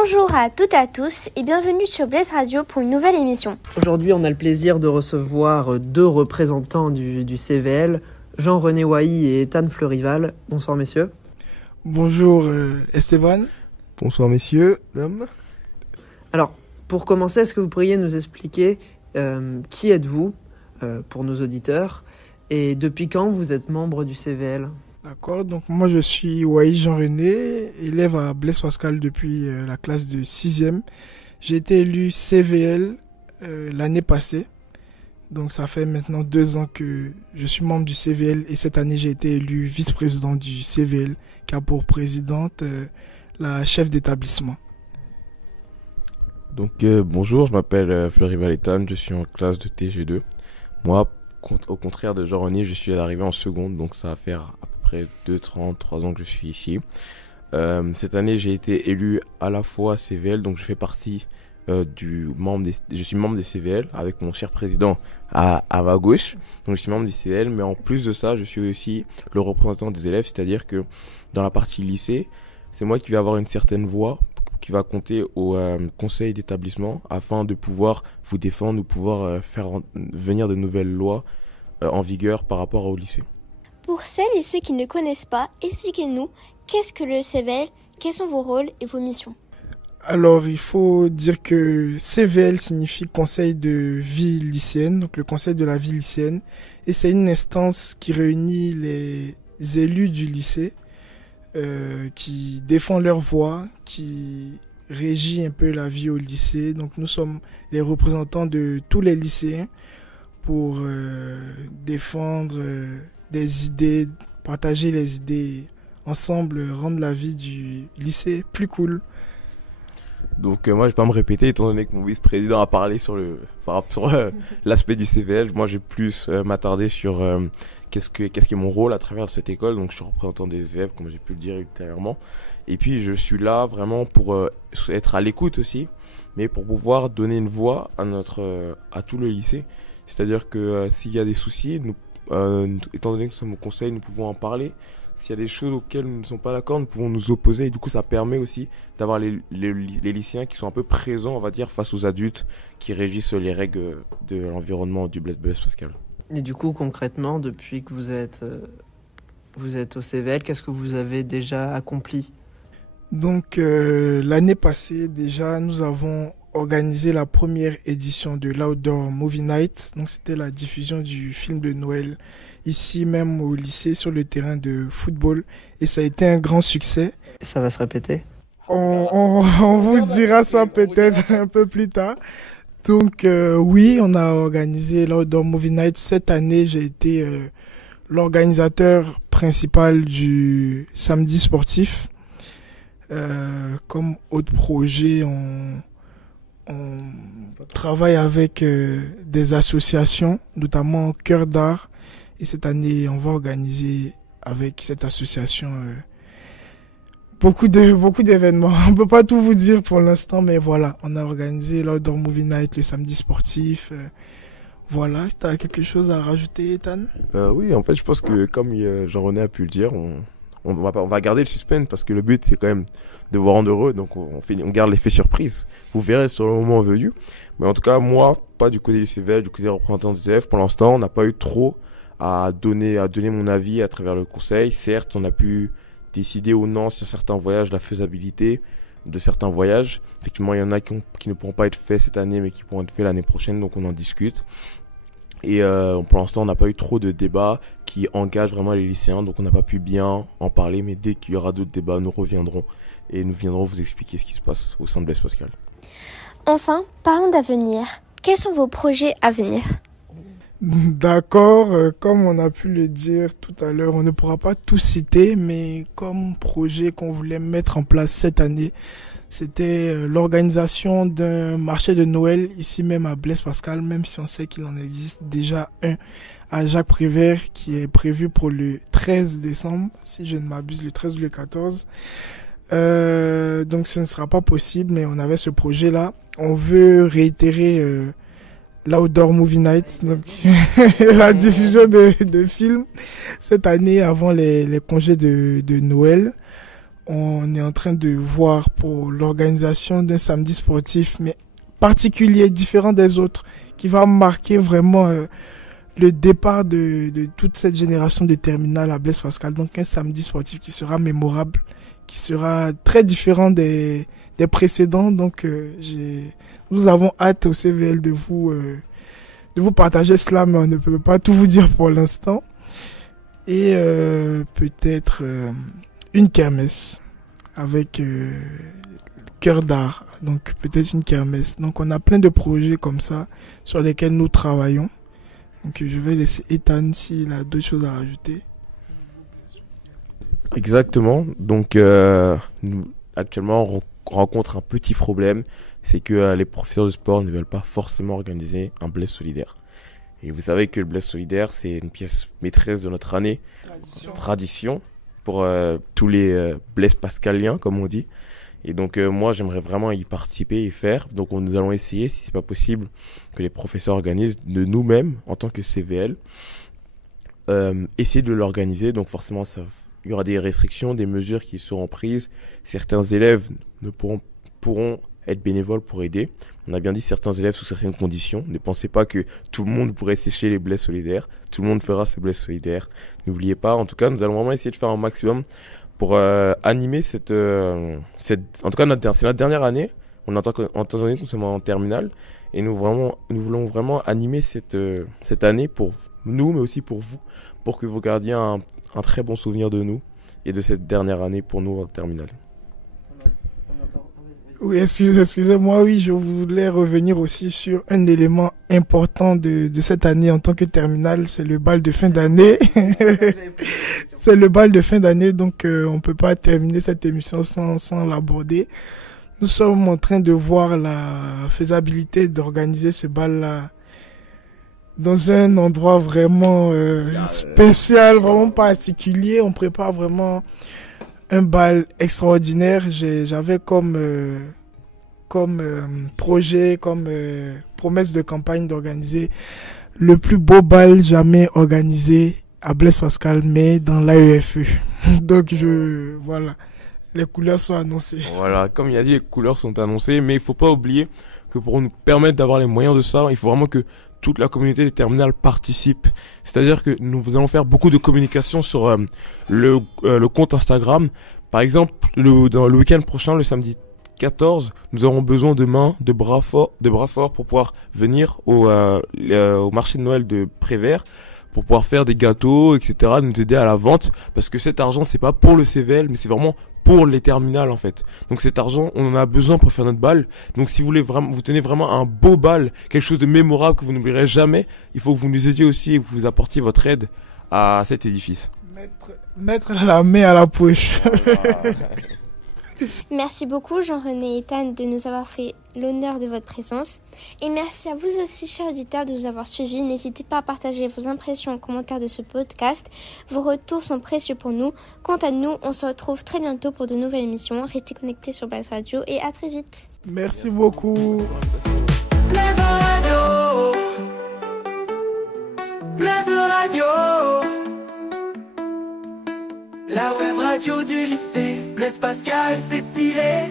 Bonjour à toutes et à tous et bienvenue sur Blaise Radio pour une nouvelle émission. Aujourd'hui, on a le plaisir de recevoir deux représentants du CVL, Jean-René Wailly et Ethan Fleurival. Bonsoir messieurs. Bonjour Esteban. Bonsoir messieurs, dames. Alors, pour commencer, est-ce que vous pourriez nous expliquer qui êtes-vous pour nos auditeurs et depuis quand vous êtes membre du CVL ? D'accord, donc moi je suis Wailly Jean-René, élève à Blaise Pascal depuis la classe de 6e. J'ai été élu CVL l'année passée, donc ça fait maintenant 2 ans que je suis membre du CVL et cette année j'ai été élu vice-président du CVL qui a pour présidente la chef d'établissement. Donc bonjour, je m'appelle Fleurival Ethan, je suis en classe de TG2. Moi, au contraire de Jean-René, je suis arrivé en seconde, donc ça va faire à peu près 3 ans que je suis ici. Cette année, j'ai été élu à la fois CVL, donc je fais partie je suis membre des CVL avec mon cher président à ma gauche. Donc je suis membre des CVL, mais en plus de ça, je suis aussi le représentant des élèves, c'est-à-dire que dans la partie lycée, c'est moi qui vais avoir une certaine voix qui va compter au conseil d'établissement afin de pouvoir vous défendre ou pouvoir faire venir de nouvelles lois en vigueur par rapport au lycée. Pour celles et ceux qui ne connaissent pas, expliquez-nous qu'est-ce que le CVL, quels sont vos rôles et vos missions. Alors il faut dire que CVL signifie Conseil de vie lycéenne, donc le Conseil de la vie lycéenne, et c'est une instance qui réunit les élus du lycée qui défend leur voix, qui régit un peu la vie au lycée. Donc nous sommes les représentants de tous les lycéens pour défendre des idées, partager les idées ensemble, rendre la vie du lycée plus cool. Donc moi je vais pas me répéter étant donné que mon vice-président a parlé sur l'aspect du CVL. Moi j'ai plus m'attarder sur qu'est-ce qui est mon rôle à travers cette école. Donc je suis représentant des élèves comme j'ai pu le dire ultérieurement. Et puis je suis là vraiment pour être à l'écoute aussi, mais pour pouvoir donner une voix à tout le lycée. C'est-à-dire que s'il y a des soucis, nous, étant donné que nous sommes au conseil, nous pouvons en parler. S'il y a des choses auxquelles nous ne sommes pas d'accord, nous pouvons nous opposer. Et du coup, ça permet aussi d'avoir les lycéens qui sont un peu présents, on va dire, face aux adultes qui régissent les règles de l'environnement du Blaise Pascal. Et du coup, concrètement, depuis que vous êtes au CVL, qu'est-ce que vous avez déjà accompli ? Donc, l'année passée, déjà, nous avons organisé la première édition de l'Outdoor Movie Night. Donc, c'était la diffusion du film de Noël ici même au lycée sur le terrain de football et ça a été un grand succès. Ça va se répéter ? On vous dira ça peut-être un peu plus tard. Donc oui, on a organisé l'Outdoor Movie Night. Cette année, j'ai été l'organisateur principal du samedi sportif. Comme autre projet, on travaille avec des associations, notamment Cœur d'Art. Et cette année, on va organiser avec cette association beaucoup d'événements. On peut pas tout vous dire pour l'instant, mais voilà, on a organisé l'Outdoor Movie Night, le samedi sportif. Voilà, tu as quelque chose à rajouter, Ethan ? Oui, en fait, je pense que comme Jean-René a pu le dire, on va garder le suspense parce que le but c'est quand même de vous rendre heureux, donc on garde l'effet surprise. Vous verrez sur le moment venu. Mais en tout cas, moi, pas du côté du CVL, du côté des représentants des élèves, pour l'instant, on n'a pas eu trop à donner mon avis à travers le conseil. Certes, on a pu décider ou non sur certains voyages, la faisabilité de certains voyages. Effectivement, il y en a qui ne pourront pas être faits cette année, mais qui pourront être faits l'année prochaine, donc on en discute. Et pour l'instant, on n'a pas eu trop de débats qui engagent vraiment les lycéens, donc on n'a pas pu bien en parler, mais dès qu'il y aura d'autres débats, nous reviendrons et nous viendrons vous expliquer ce qui se passe au sein de Blaise Pascal. Enfin, parlons d'avenir. Quels sont vos projets à venir ? D'accord, comme on a pu le dire tout à l'heure, on ne pourra pas tout citer, mais comme projet qu'on voulait mettre en place cette année, c'était l'organisation d'un marché de Noël ici même à Blaise Pascal, même si on sait qu'il en existe déjà un à Jacques Prévert qui est prévu pour le 13 décembre, si je ne m'abuse, le 13 ou le 14. Donc ce ne sera pas possible, mais on avait ce projet-là. On veut réitérer l'Outdoor Movie Night, donc la diffusion de films cette année avant les congés de Noël. on est en train de voir pour l'organisation d'un samedi sportif, mais particulier, différent des autres, qui va marquer vraiment le départ de toute cette génération de terminale à Blaise Pascal. Donc un samedi sportif qui sera mémorable, qui sera très différent des précédents. Donc nous avons hâte au CVL de vous partager cela, mais on ne peut pas tout vous dire pour l'instant. Et peut-être une kermesse avec cœur d'art. Donc peut-être une kermesse. Donc on a plein de projets comme ça sur lesquels nous travaillons. Donc je vais laisser Ethan s'il a d'autres choses à rajouter. Exactement. Donc nous actuellement on rencontre un petit problème, c'est que les professeurs de sport ne veulent pas forcément organiser un Blaise solidaire. Et vous savez que le Blaise solidaire, c'est une pièce maîtresse de notre année, tradition pour tous les Blaise pascaliens, comme on dit. Et donc moi, j'aimerais vraiment y participer et faire. Donc nous allons essayer, si c'est pas possible, que les professeurs organisent de nous-mêmes, en tant que CVL, essayer de l'organiser. Donc forcément, il y aura des restrictions, des mesures qui seront prises. Certains élèves ne pourront être bénévoles pour aider. On a bien dit certains élèves sous certaines conditions. Ne pensez pas que tout le monde pourrait sécher les Blaises solidaires. Tout le monde fera ses Blaises solidaires. N'oubliez pas, en tout cas, nous allons vraiment essayer de faire un maximum pour animer en tout cas, c'est notre dernière année. On entend donné que nous sommes en terminale. Et nous voulons vraiment animer cette année pour nous, mais aussi pour vous, pour que vous gardiez un très bon souvenir de nous et de cette dernière année pour nous en terminale. Oui, excusez-moi, oui, je voulais revenir aussi sur un élément important de cette année en tant que terminale, c'est le bal de fin d'année. C'est le bal de fin d'année, donc on peut pas terminer cette émission sans l'aborder. Nous sommes en train de voir la faisabilité d'organiser ce bal-là dans un endroit vraiment spécial, vraiment particulier. On prépare vraiment un bal extraordinaire. J'avais comme projet, comme promesse de campagne d'organiser le plus beau bal jamais organisé à Blaise Pascal, mais dans l'AEFE. Donc voilà, les couleurs sont annoncées. Voilà, comme il a dit, les couleurs sont annoncées, mais il faut pas oublier que pour nous permettre d'avoir les moyens de ça, il faut vraiment que toute la communauté des terminales participe. C'est-à-dire que nous allons faire beaucoup de communication sur le compte Instagram. Par exemple, dans le week-end prochain, le samedi 14, nous aurons besoin de mains, de bras forts pour pouvoir venir au marché de Noël de Prévert, pour pouvoir faire des gâteaux, etc., nous aider à la vente, parce que cet argent, c'est pas pour le CVL, mais c'est vraiment pour les terminales, en fait. Donc cet argent, on en a besoin pour faire notre bal. Donc si vous tenez vraiment un beau bal, quelque chose de mémorable que vous n'oublierez jamais, il faut que vous nous aidiez aussi et que vous apportiez votre aide à cet édifice. Mettre la main à la poche. Merci beaucoup Jean-René et Ethan de nous avoir fait l'honneur de votre présence. Et merci à vous aussi, chers auditeurs, de nous avoir suivis. N'hésitez pas à partager vos impressions en commentaire de ce podcast. Vos retours sont précieux pour nous. Quant à nous, on se retrouve très bientôt pour de nouvelles émissions. Restez connectés sur Blaise Radio et à très vite. Merci beaucoup. Blaise Radio. Blaise Radio. La web radio du lycée Blaise Pascal, c'est stylé.